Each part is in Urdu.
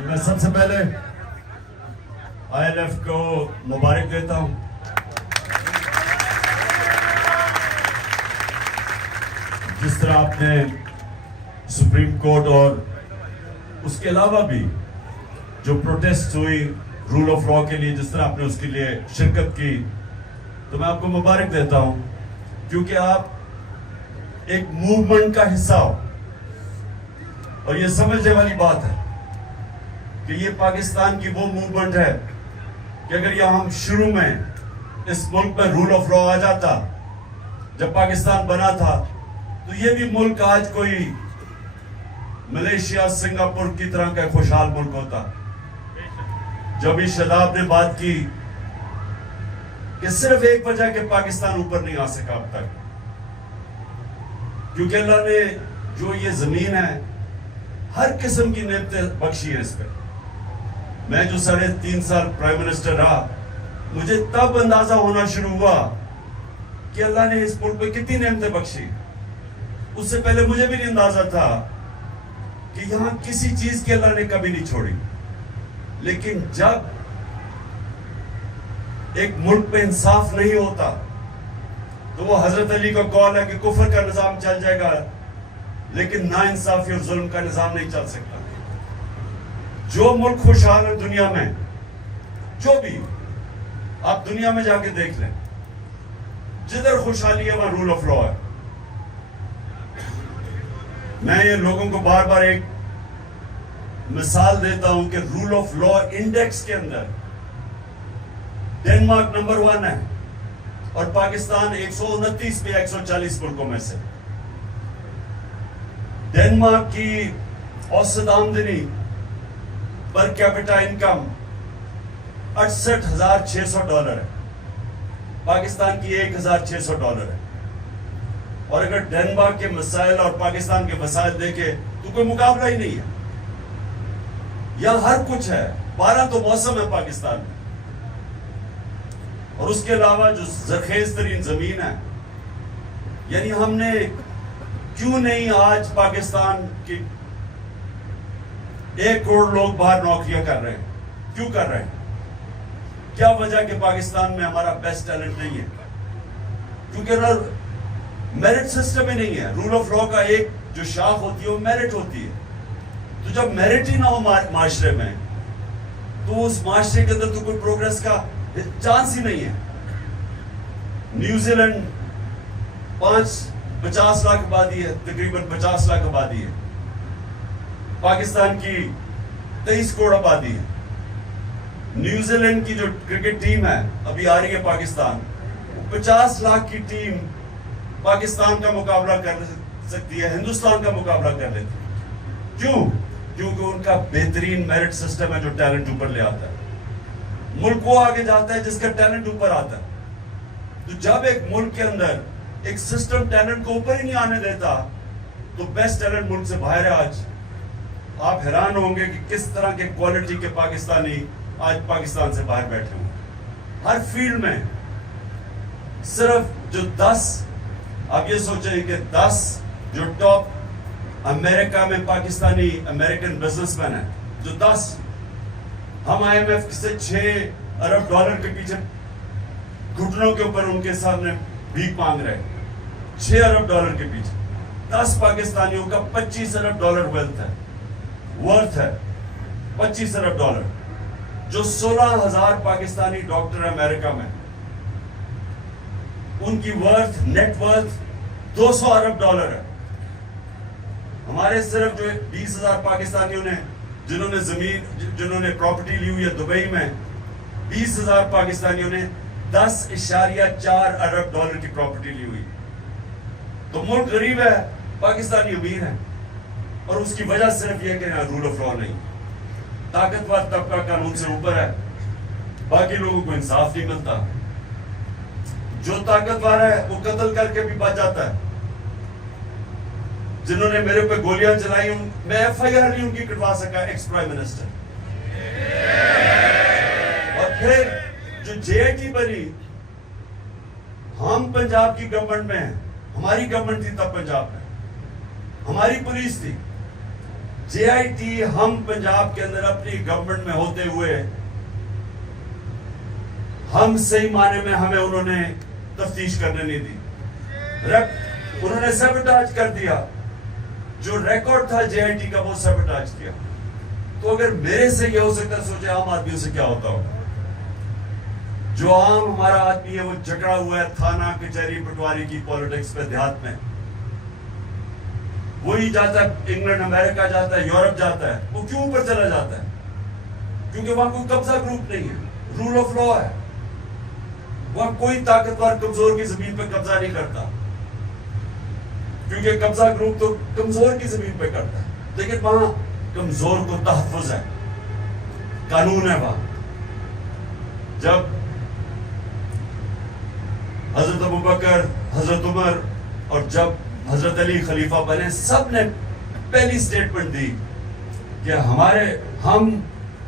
میں سب سے پہلے ILF کو مبارک دیتا ہوں. جس طرح آپ نے سپریم کورٹ اور اس کے علاوہ بھی جو پروٹیسٹ ہوئی رول آف لا کے لیے، جس طرح آپ نے اس کے لیے شرکت کی، تو میں آپ کو مبارک دیتا ہوں، کیونکہ آپ ایک موومنٹ کا حصہ ہو. اور یہ سمجھنے والی بات ہے کہ یہ پاکستان کی وہ موومنٹ ہے کہ اگر یہاں ہم شروع میں اس ملک میں رول آف لا آ جاتا جب پاکستان بنا تھا، تو یہ بھی ملک آج کوئی ملیشیا سنگاپور کی طرح کا خوشحال ملک ہوتا. جو بھی شاداب نے بات کی کہ صرف ایک وجہ کہ پاکستان اوپر نہیں آ سکا اب تک، کیونکہ اللہ نے جو یہ زمین ہے ہر قسم کی نعمتیں بخشی ہیں اس پہ. میں جو 3.5 سال پرائم منسٹر رہا، مجھے تب اندازہ ہونا شروع ہوا کہ اللہ نے اس ملک پہ کتنی نعمتیں بخشی. اس سے پہلے مجھے بھی نہیں اندازہ تھا کہ یہاں کسی چیز کی اللہ نے کبھی نہیں چھوڑی. لیکن جب ایک ملک پہ انصاف نہیں ہوتا تو وہ حضرت علی کا قول ہے کہ کفر کا نظام چل جائے گا لیکن نا انصافی اور ظلم کا نظام نہیں چل سکتا. جو ملک خوشحال ہے دنیا میں، جو بھی آپ دنیا میں جا کے دیکھ لیں، جدھر خوشحالی ہے وہاں رول آف لا ہے. میں یہ لوگوں کو بار بار ایک مثال دیتا ہوں کہ رول آف لا انڈیکس کے اندر ڈنمارک نمبر 1 ہے اور پاکستان 129 پہ 140 ملکوں میں سے. ڈنمارک کی اوسط آمدنی پر کیپٹا انکم $68,600 ہے، پاکستان کی $1,600 ہے. اور اگر ڈنمارک کے مسائل اور پاکستان کے مسائل دیکھے تو کوئی مقابلہ ہی نہیں ہے. یہاں ہر کچھ ہے، 12 تو موسم ہے پاکستان میں، اور اس کے علاوہ جو زرخیز ترین زمین ہے. یعنی ہم نے کیوں نہیں آج پاکستان کی 1 کروڑ لوگ باہر نوکریاں کر رہے ہیں؟ کیوں کر رہے ہیں؟ کیا وجہ کہ پاکستان میں ہمارا بیسٹ ٹیلنٹ نہیں ہے؟ کیونکہ میرٹ سسٹم ہی نہیں ہے. رول آف لا کا ایک جو شاخ ہوتی ہے وہ میرٹ ہوتی ہے. تو جب میرٹ ہی نہ ہو معاشرے میں تو اس معاشرے کے اندر تو کوئی پروگریس کا چانس ہی نہیں ہے. نیوزی لینڈ 50 لاکھ آبادی ہے، تقریباً 50 لاکھ آبادی ہے. پاکستان کی 23 کروڑ آبادی ہے. نیوزی لینڈ کی جو کرکٹ ٹیم ہے ابھی آ رہی ہے پاکستان، 50 لاکھ کی ٹیم پاکستان کا مقابلہ کر سکتی ہے، ہندوستان کا مقابلہ کر لیتی ہے. کیوں؟ کیونکہ ان کا بہترین میرٹ سسٹم ہے جو ٹیلنٹ اوپر لے آتا ہے. ملک وہ آگے جاتا ہے جس کا ٹیلنٹ اوپر آتا ہے. تو جب ایک ملک کے اندر ایک سسٹم ٹیلنٹ کو اوپر ہی نہیں آنے دیتا تو بیسٹ ٹیلنٹ ملک سے باہر ہے. آج آپ حیران ہوں گے کہ کس طرح کے کوالٹی کے پاکستانی آج پاکستان سے باہر بیٹھے ہوں. ہر فیلڈ میں صرف جو 10، آپ یہ سوچیں کہ 10 جو ٹاپ امریکہ میں پاکستانی امریکن بزنس مین ہیں، جو 10، ہم IMF سے $6 ارب کے پیچھے گھٹنوں کے اوپر ان کے سامنے بھیک مانگ رہے ہیں. $6 ارب کے پیچھے 10 پاکستانیوں کا $25 ارب ورتھ ہے. $25 ارب، جو 16,000 پاکستانی ڈاکٹر ہیں امریکہ میں، ان کی نیٹ ورتھ $200 ارب ہے. ہمارے صرف جو 20,000 پاکستانیوں نے جنہوں نے پراپرٹی لی ہوئی ہے دبئی میں، 20,000 پاکستانیوں نے $10.4 ارب کی پراپرٹی لی ہوئی. تو ملک غریب ہے، پاکستانی امیر ہے، اور اس کی وجہ صرف یہ کہ یہاں رول آف لا نہیں. طاقتور طبقہ قانون سے اوپر ہے، باقی لوگوں کو انصاف نہیں ملتا. جو طاقتور ہے وہ قتل کر کے بھی بچ جاتا ہے. جنہوں نے میرے پہ گولیاں چلائی، میں FIR نہیں ان کی کٹوا سکا، ایکس پرائم منسٹر. اور پھر جو JIT بنی، ہم پنجاب کی گورنمنٹ میں ہیں، ہماری گورنمنٹ تھی تب پنجاب میں, ہماری پولیس تھی. JIT ہم پنجاب کے اندر اپنی گورنمنٹ میں ہوتے ہوئے ہم صحیح معنی میں ہمیں انہوں نے تفتیش کرنے نہیں دی. انہوں نے سیبوٹاج کر دیا. جو ریکارڈ تھا JIT کا وہ سیبوٹاج کیا. تو اگر میرے سے یہ ہو سکتا ہے, سوچے عام آدمیوں سے کیا ہوتا ہوگا. جو عام ہمارا آدمی ہے وہ جکڑا ہوا ہے تھانہ کچہری پٹواری کی پالیٹکس پہ دیہات میں. وہی جاتا ہے انگلینڈ امریکہ جاتا ہے یورپ جاتا ہے. وہ کیوں اوپر چلا جاتا ہے؟ کیونکہ وہاں کوئی قبضہ گروپ نہیں ہے, رول آف لا ہے. وہاں کوئی طاقتور کمزور کی زمین پہ قبضہ نہیں کرتا, کیونکہ قبضہ گروپ تو کمزور کی زمین پہ کرتا ہے. لیکن وہاں کمزور کو تحفظ ہے, قانون ہے وہاں. جب حضرت ابوبکر, حضرت عمر اور جب حضرت علی خلیفہ بنے, سب نے پہلی سٹیٹمنٹ دی کہ ہم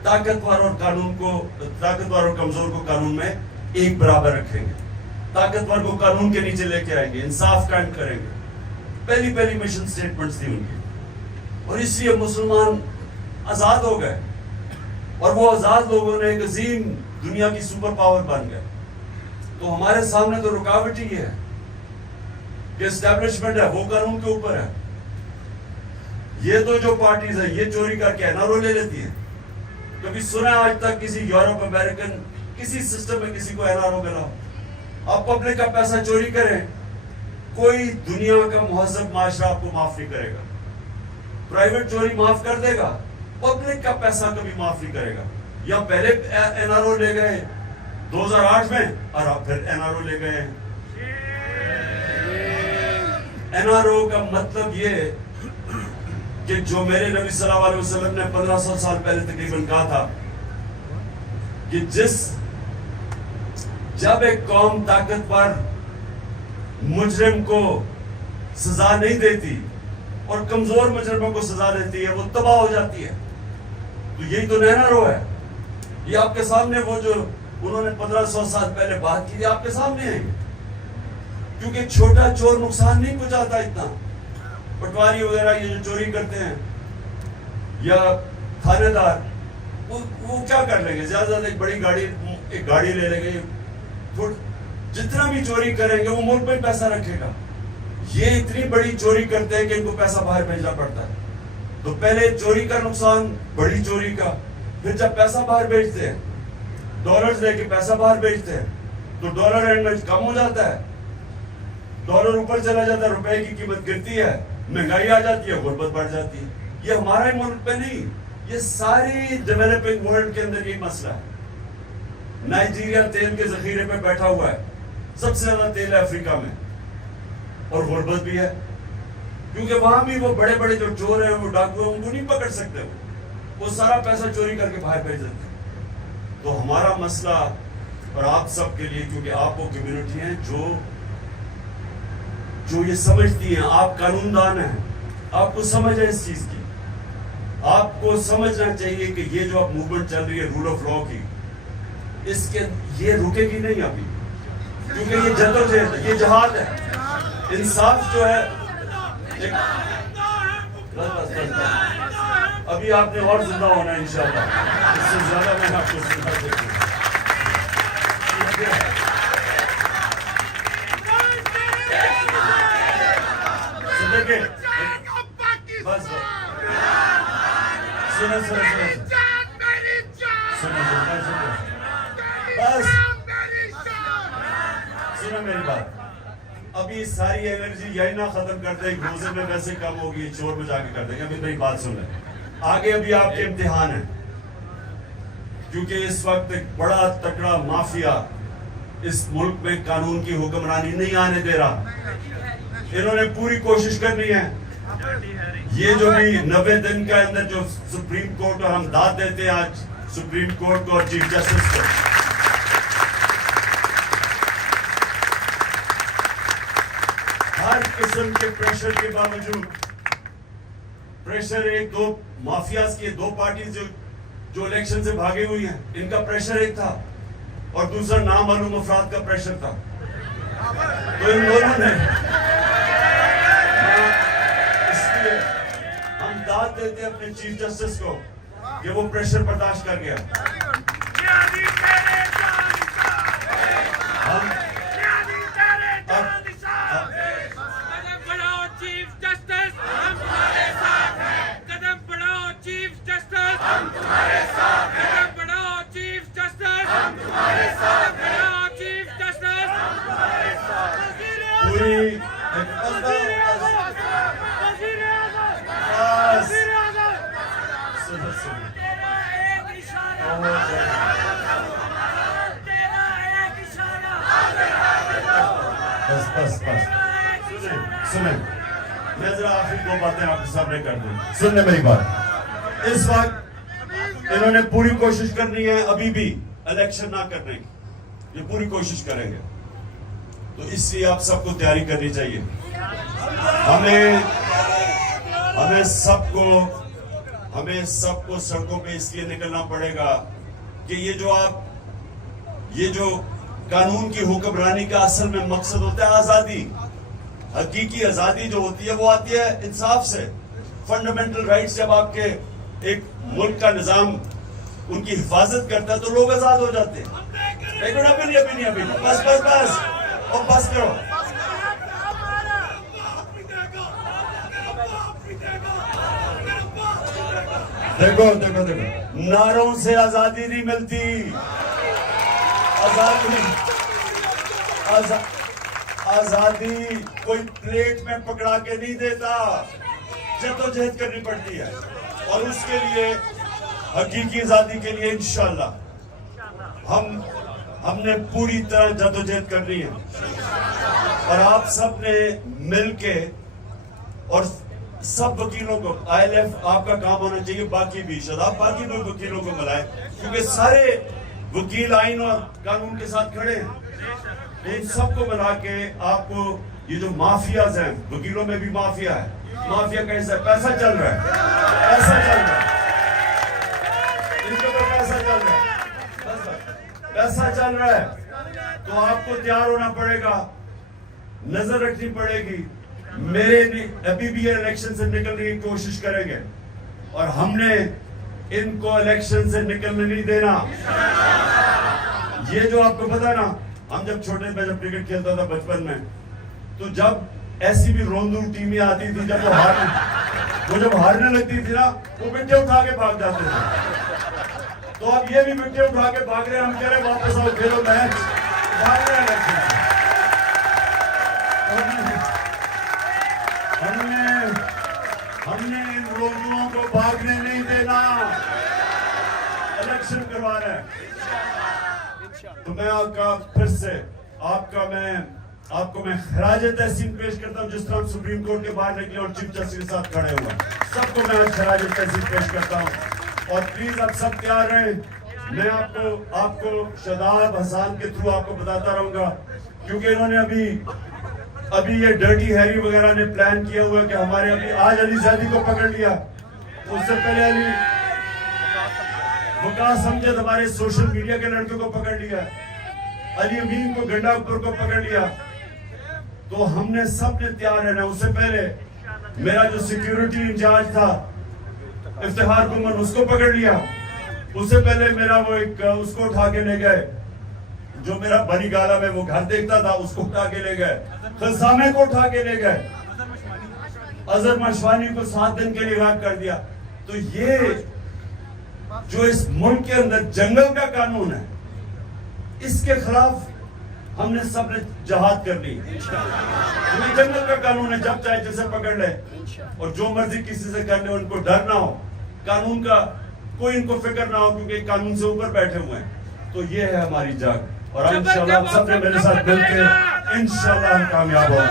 طاقتور اور کمزور کو قانون میں ایک برابر رکھیں گے, طاقتور کو قانون کے نیچے لے کے آئیں گے, انصاف قائم کریں گے. پہلی مشن سٹیٹمنٹس تھی ان کی. اور اس لیے مسلمان آزاد ہو گئے, اور وہ آزاد لوگوں نے ایک عظیم دنیا کی سپر پاور بن گئے. تو ہمارے سامنے تو رکاوٹ ہی ہے کہ اسٹیبلشمنٹ ہے وہ قانون کے اوپر ہے. یہ تو جو پارٹیز ہیں یہ چوری کر کے NRO لے لیتی ہے. کبھی سنا آج تک کسی یورپ امریکن کسی سسٹم میں کسی کو NRO ملا؟ آپ پبلک کا پیسہ چوری کریں, کوئی دنیا کا مہذب معاشرہ آپ کو معاف نہیں کرے گا. پرائیویٹ چوری معاف کر دے گا, پبلک کا پیسہ کبھی معاف نہیں کرے گا. یا پہلے NRO لے گئے 2008 میں, اور آپ پھر NRO لے گئے. NRO کا مطلب یہ کہ جو میرے نبی صلی اللہ علیہ وسلم نے 1500 سال پہلے تقریباً کہا تھا کہ جب ایک قوم طاقتور مجرم کو سزا نہیں دیتی اور کمزور مجرموں کو سزا دیتی ہے, وہ تباہ ہو جاتی ہے. تو یہی تو NRO ہے. یہ آپ کے سامنے وہ جو انہوں نے 1500 سال پہلے بات کی, آپ کے سامنے ہے. کیونکہ چھوٹا چور نقصان نہیں پہنچاتا اتنا. پٹواری وغیرہ یہ جو چوری کرتے ہیں یا تھانے دار, وہ کیا کر لیں گے؟ زیادہ زیادہ ایک گاڑی لے لیں گے. جتنا بھی چوری کریں گے وہ ملک میں پیسہ رکھے گا. یہ اتنی بڑی چوری کرتے ہیں کہ ان کو پیسہ باہر بھیجنا پڑتا ہے. تو پہلے چوری کا نقصان, بڑی چوری کا. پھر جب پیسہ باہر بھیجتے ہیں, ڈالرز لے کے پیسہ باہر بھیجتے ہیں, تو ڈالر اینڈ میں کم ہو جاتا ہے, ڈالر اوپر چلا جاتا ہے, روپے کی قیمت گرتی ہے, مہنگائی آ جاتی ہے, غربت بڑھ جاتی ہے. یہ ہمارے ملک پہ نہیں, یہ ساری ڈیولپنگ ورلڈ کے اندر یہ مسئلہ ہے. نائجیریا تیل کے ذخیرے پہ بیٹھا ہوا ہے, سب سے زیادہ تیل ہے افریقہ میں, اور غربت بھی ہے. کیونکہ وہاں بھی وہ بڑے بڑے جو چور ہیں, وہ ڈاکو ہیں, ان کو نہیں پکڑ سکتے. وہ سارا پیسہ چوری کر کے باہر بھیج دیتے ہیں. تو ہمارا مسئلہ اور آپ سب کے لیے, کیونکہ آپ وہ کمیونٹی ہیں جو یہ سمجھتی ہیں, آپ قانون دان ہیں, آپ کو سمجھ ہے اس چیز کی. آپ کو سمجھنا چاہیے کہ یہ جو اب موومنٹ چل رہی ہے رول آف لا کی, اس کے یہ رکے گی نہیں ابھی, کیونکہ یہ جدوجہد, یہ جہاد ہے. انصاف جو ہے ابھی آپ نے اور زندہ ہونا ہے انشاءاللہ. اس سے زیادہ میں آپ کو سننا چاہتی ہوں. بس سنو میری بات. ابھی ساری انرجی یہی نہ ختم کر دیں, روزے میں ویسے کم ہوگی, چور بجا کے کر دیں گے. ابھی میری بات سن لیں. آگے ابھی آپ کے امتحان ہیں, کیونکہ اس وقت ایک بڑا تکڑا مافیا اس ملک میں قانون کی حکمرانی نہیں آنے دے رہا. انہوں نے پوری کوشش کرنی ہے. یہ جو بھی 90 دن کے اندر جو سپریم کورٹ, اور ہم داد دیتے ہیں آج سپریم کورٹ کو اور چیف جسٹس کو, ہر قسم کے پریشر کے باوجود, پریشر ایک دو مافیاز کی, دو پارٹیز جو الیکشن سے بھاگی ہوئی ہیں, ان کا پریشر ایک تھا, اور دوسرا نامعلوم افراد کا پریشر تھا. تو ان دونوں نے دیتے ہیں اپنے چیف جسٹس کو کہ وہ پریشر برداشت کر گیا. سنیں میں ذرا آخری دو باتیں آپ کے سامنے کر دوں. سننے میری بات. اس وقت انہوں نے پوری کوشش کرنی ہے ابھی بھی الیکشن نہ کرنے کی. یہ پوری کوشش کریں گے. تو اس لیے آپ سب کو تیاری کرنی چاہیے. ہمیں سب کو سڑکوں پہ اس لیے نکلنا پڑے گا کہ یہ جو قانون کی حکمرانی کا اصل میں مقصد ہوتا ہے آزادی. حقیقی آزادی جو ہوتی ہے وہ آتی ہے انصاف سے. فنڈامنٹل رائٹس جب آپ کے ایک ملک کا نظام ان کی حفاظت کرتا ہے تو لوگ آزاد ہو جاتے ہیں. ابھی نہیں بس کرو. دیکھو نعروں سے آزادی نہیں ملتی. آزادی کوئی پلیٹ میں پکڑا کے نہیں دیتا. جدوجہد کرنی پڑتی ہے اور اس کے لیے حقیقی آزادی کے لیے انشاءاللہ ہم نے پوری طرح جدوجہد کرنی ہے. اور آپ سب نے مل کے اور سب وکیلوں کو ILF آپ کا کام ہونا چاہیے. باقی بھی شداب باقی بھی وکیلوں کو ملائے کیونکہ سارے وکیل آئین اور قانون کے ساتھ کھڑے ہیں. ان سب کو ملا کے آپ کو یہ جو مافیاز ہیں وکیلوں میں بھی مافیا ہے. مافیا کیسا پیسہ چل رہا ہے ان کے اوپر پیسہ چل رہا ہے. تو آپ کو تیار ہونا پڑے گا. نظر رکھنی پڑے گی. ابھی بھی یہ الیکشن سے نکلنے کی کوشش کریں گے اور ہم نے ان کو الیکشن سے نکلنے نہیں دینا. یہ جو آپ کو پتا نا ہم جب چھوٹے میں جب کرکٹ کھیلتا تھا بچپن میں تو جب ایسی بھی روندو ٹیمیں آتی تھی وہ جب ہارنے لگتی تھی نا وہ بٹے اٹھا کے بھاگ جاتے تھے. تو اب یہ بھی بٹے اٹھا کے بھاگ رہے ہیں. ہم کہہ رہے ہیں واپس آؤ کھیلو میچ. بھاگ رہے ہیں. ہم نے ان روندوں کو بھاگنے نہیں دینا. الیکشن کروا رہے ہیں. تو میں آپ کا پھر سے آپ کو میں خراج تحسین پیش کرتا ہوں جس طرح ہم سپریم کورٹ کے باہر نکلے اور چیف جسٹس کے ساتھ کھڑے ہوئے. سب کو میں خراج تحسین پیش کرتا ہوں. اور پلیز آپ سب تیار رہیں. میں آپ کو شاداب حسان کے تھرو آپ کو بتاتا رہوں گا کیونکہ انہوں نے ابھی یہ ڈرٹی ہیری وغیرہ نے پلان کیا ہوا کہ ہمارے ابھی آج علی زیدی کو پکڑ لیا. اس سے پہلے وقاص امجد ہمارے سوشل میڈیا کے لڑکے کو پکڑ لیا. علی امین کو گنڈا پور کو پکڑ لیا. تو ہم نے سب نے تیار رہنا. اس سے پہلے میرا جو سیکیورٹی انچارج تھا افتخار گمن اس کو پکڑ لیا. اس سے پہلے میرا وہ اس کو اٹھا کے لے گئے جو میرا بنی گالا میں وہ گھر دیکھتا تھا اس کو اٹھا کے لے گئے. خزامے کو اٹھا کے لے گئے. اظہر مشوانی کو 7 دن کے لیے غائب کر دیا. تو یہ جو اس ملک کے اندر جنگل کا قانون ہے اس کے خلاف ہم نے سب نے جہاد کرنی. ہمیں جنگل کا قانون ہے جب چاہے جسے پکڑ لے اور جو مرضی کسی سے کر لے. ان کو ڈر نہ ہو. قانون کا کوئی ان کو فکر نہ ہو کیونکہ قانون سے اوپر بیٹھے ہوئے ہیں. تو یہ ہے ہماری جنگ اور انشاءاللہ آپ سب نے میرے ساتھ مل کے انشاءاللہ ہم کامیاب ہوں.